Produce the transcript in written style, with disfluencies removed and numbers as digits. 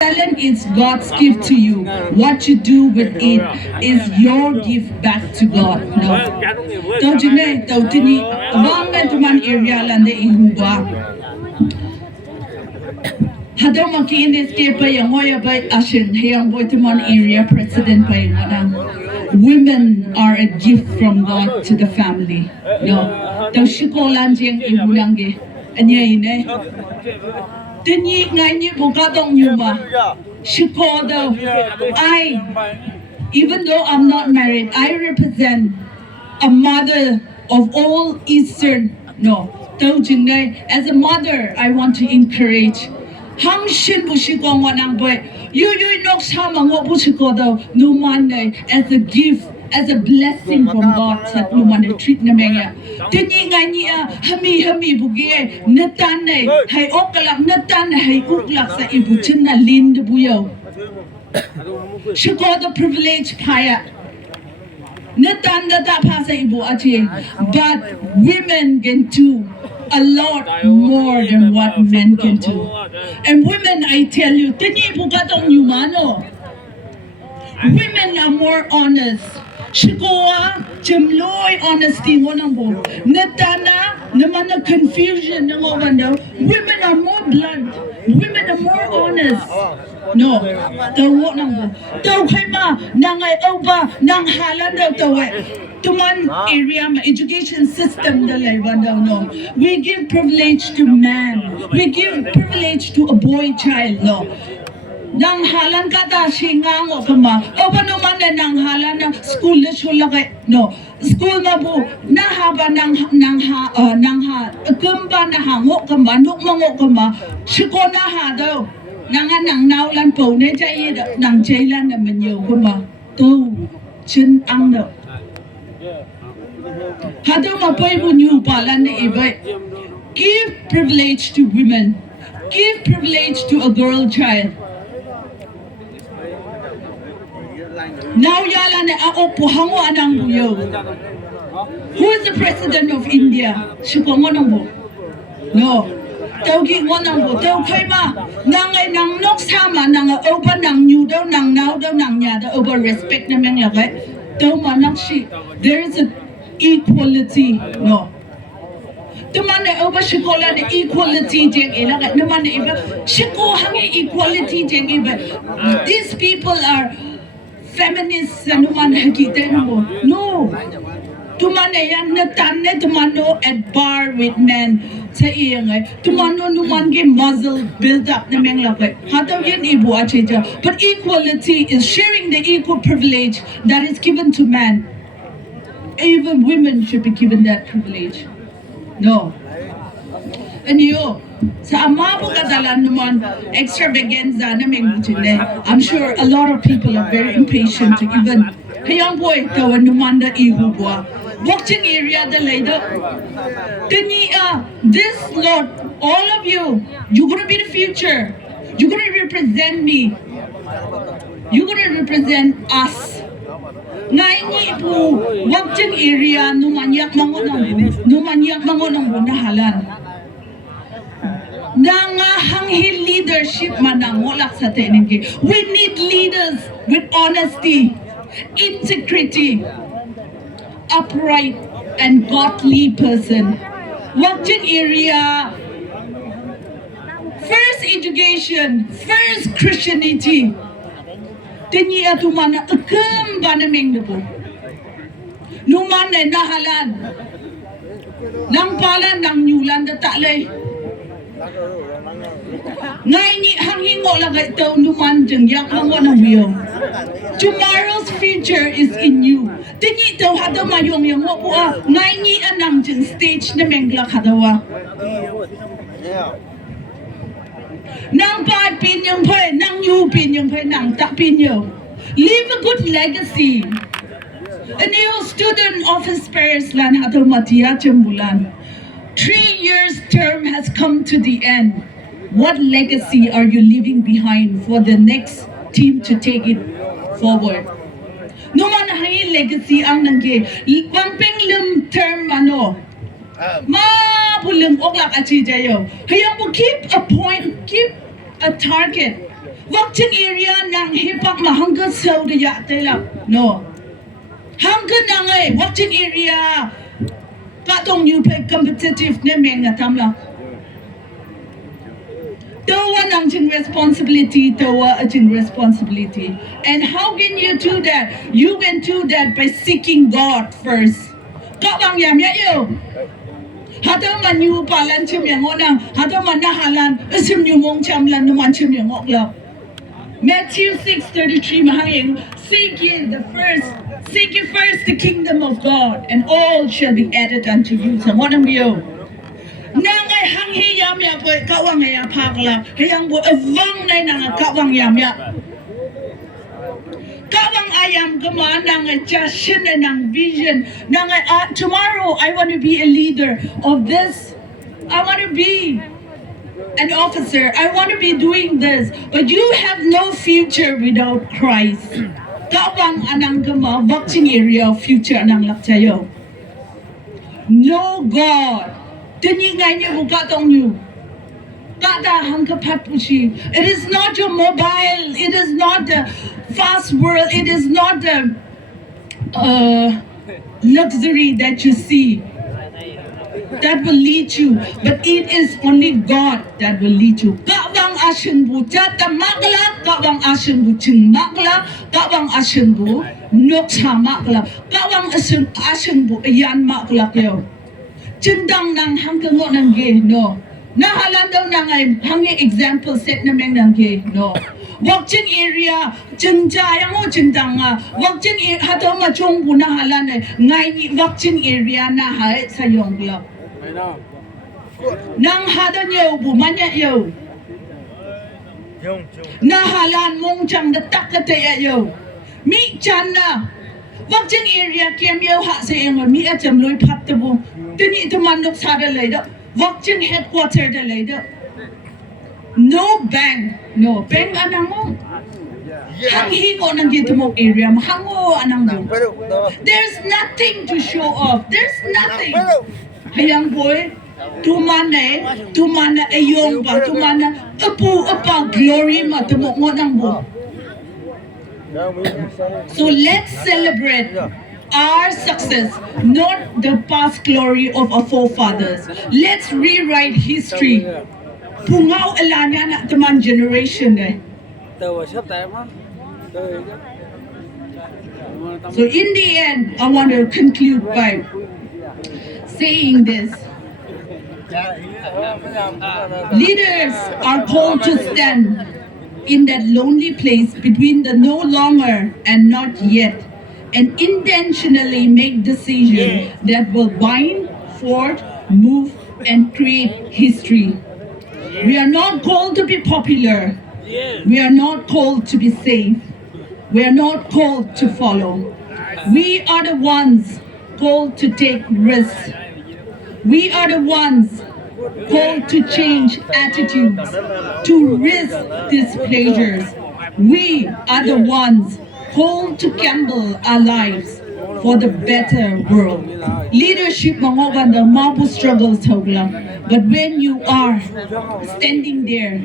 Talent is God's gift to you. What you do with it is your gift back to God. No. Tau jine tau tini wangan tuman area lande ihuba. Hadaw maki in this case pa yang moya ba asin hayang boy tuman area president pa yung manang. Women are a gift from God to the family. No. Tau shikolan jeng ihulange. Anya ine. Tinyi ngay bukadong yuma. Shikodo. Even though I'm not married, I represent a mother of all Eastern. No. As a mother, I want to encourage. Hang shin bushikong wanang boy. You nok sama ngo bushikodo. Numan as a gift. As a blessing from God that you want to treat na mga. Tinyi nga niya, hami bugi, natan na, hay okalak, natan na, hay uklak sa ibutin na lind buyaw. She got the privilege kaya. Natan na pa sa ibu ati. But women can do a lot more than what men can do. And women, I tell you, tinyi bugatong humano. Women are more honest. Shikoa, jemloy honesty ngonang bo. Natana, naman na confusion ng ovando. Women are more blunt. Women are more honest. No, tawo nang bo. Taw kay ma, nangay oba, nang halan daw tawe. Tuman area ma education system dalay daw no. We give privilege to man. We give privilege to a boy child no. Nang halan kata singang o kama o paano man na nang halan na school na shula kay no school na bu nahaba nang kumba na hango kama nuk mango kama shiko na ha daw nang naulan po na jay nang jaylan na manyo kama to chin ang daw hadaw mapoy mo niyo pala na iba. Give privilege to women, give privilege to a girl child. Now yala na ako puhango anang buyo. Who is the president of India? Shuko ngonong bo. No. Tawgi ngonong bo. Taw kay ma. Nangay nang nok sama nang oba nang new daw nang now daw nang nya daw over respect na meng lagay. Taw manak shi. There is a equality. No. Tuman na oba shikola na equality jeng ilagay. Naman na iba. Shiko hangi equality jeng iba. These people are feminists and woman no. Tumane yan natane tumano at bar with men sa iyangay. Tumano numan ge muzzle build up na meng lakay. Hataw yan ibu acheja. But equality is sharing the equal privilege that is given to man. Even women should be given that privilege. No. And you, sa ama po kadalan naman extravaganza na may butine. I'm sure a lot of people are very impatient to even kayang boy tawan naman na ihubwa. Watching area the later. This Lord, all of you, you're gonna be the future. You're gonna represent me. You're gonna represent us. Ngayon po, watching area numanyak mangonang bunahalan. Nangahanghil leadership manang walak sa teningi. We need leaders with honesty, integrity, upright and godly person. Watching area, first education, first Christianity. Tinyi atumana akam banaming dabo. Numan na nahalan. Nang pala nang nyulan da talay. Ngay ni hangingo lagay ito numan jeng yak mango ng biyo. Tomorrow's future is in you. Tinyi ito hadaw mayong yung wapua. Ngay ni anang jeng stage na menglak hadawa. Nang pa pinyong pay, nang yu pinyong pay, nang tak pinyo. Leave a good legacy. A new student office spares lan hadaw matiya bulan. 3 years term has come to the end. What legacy are you leaving behind for the next team to take it forward? No man hay legacy ang nangge. Pamping lim term ano. Mabulim oklak achi jayo. Hayang mo keep a point, keep a target. watching area nang hipak mahangga so de ya tela no hangga nang watching area ka tong you play competitive ne meng na tamla tawa nang jing responsibility tawa jing responsibility and how can you do that you can do that by seeking God first ka bang yam ya yo hata man yu palan chim yang onang hata man na halan sim yu mong cham lan no man chim yang ok la Matthew 6:33 mahanging seek ye first the kingdom of God and all shall be added unto you sa monang biyo nangai hang hi yam ya ko kawang ya phakla hayang bo avang nai nang kawang yam ya kawang ayam kama nangai jashin nang vision nangai tomorrow I want to be a leader of this I want to be an officer I want to be doing this but you have no future without Christ kawang anang kama watching area of future anang lakchayo no God Dini ngai ni buka tong you Kada hangka papushi it is not your mobile it is not the fast world it is not the luxury that you see that will lead you but it is only God that will lead you kawang ashin bu jata makla kawang ashin bu ching makla kawang ashin bu nokcha makla kawang ashin bu yan makla kyo Chingdang nang hangka ngot nang ge no nahalan daw nang ay hangi example set na meng nang ge no watching area chingja yang o chingdang watching hadaw ma chong bu nahalan ngai ni watching area na hai sa yong la nang hada nyo bu manya yo nahalan mong chang da takate yo mi chan na watching area kem yo ha se yang mi a cham loi phat te bu tini to man nok sa da lai da watching headquarter da lai da no bank anang mo hang hi ngo nang dito mo area hango anang mo there's nothing to show off there's nothing hayang boy tumana ayong ba tumana apa glory ma tumo ngo nang mo so let's celebrate our success, not the past glory of our forefathers. Let's rewrite history. Pungaw alanya na teman generation eh. So in the end, I want to conclude by saying this. Leaders are called to stand in that lonely place between the no longer and not yet and intentionally make decisions that will bind, forge, move, and create history. We are not called to be popular. We are not called to be safe. We are not called to follow. We are the ones called to take risks. We are the ones called to change attitudes, to risk displeasures. We are the ones called to gamble our lives for the better world. Leadership mga ganda, mabu struggles hogla. But when you are standing there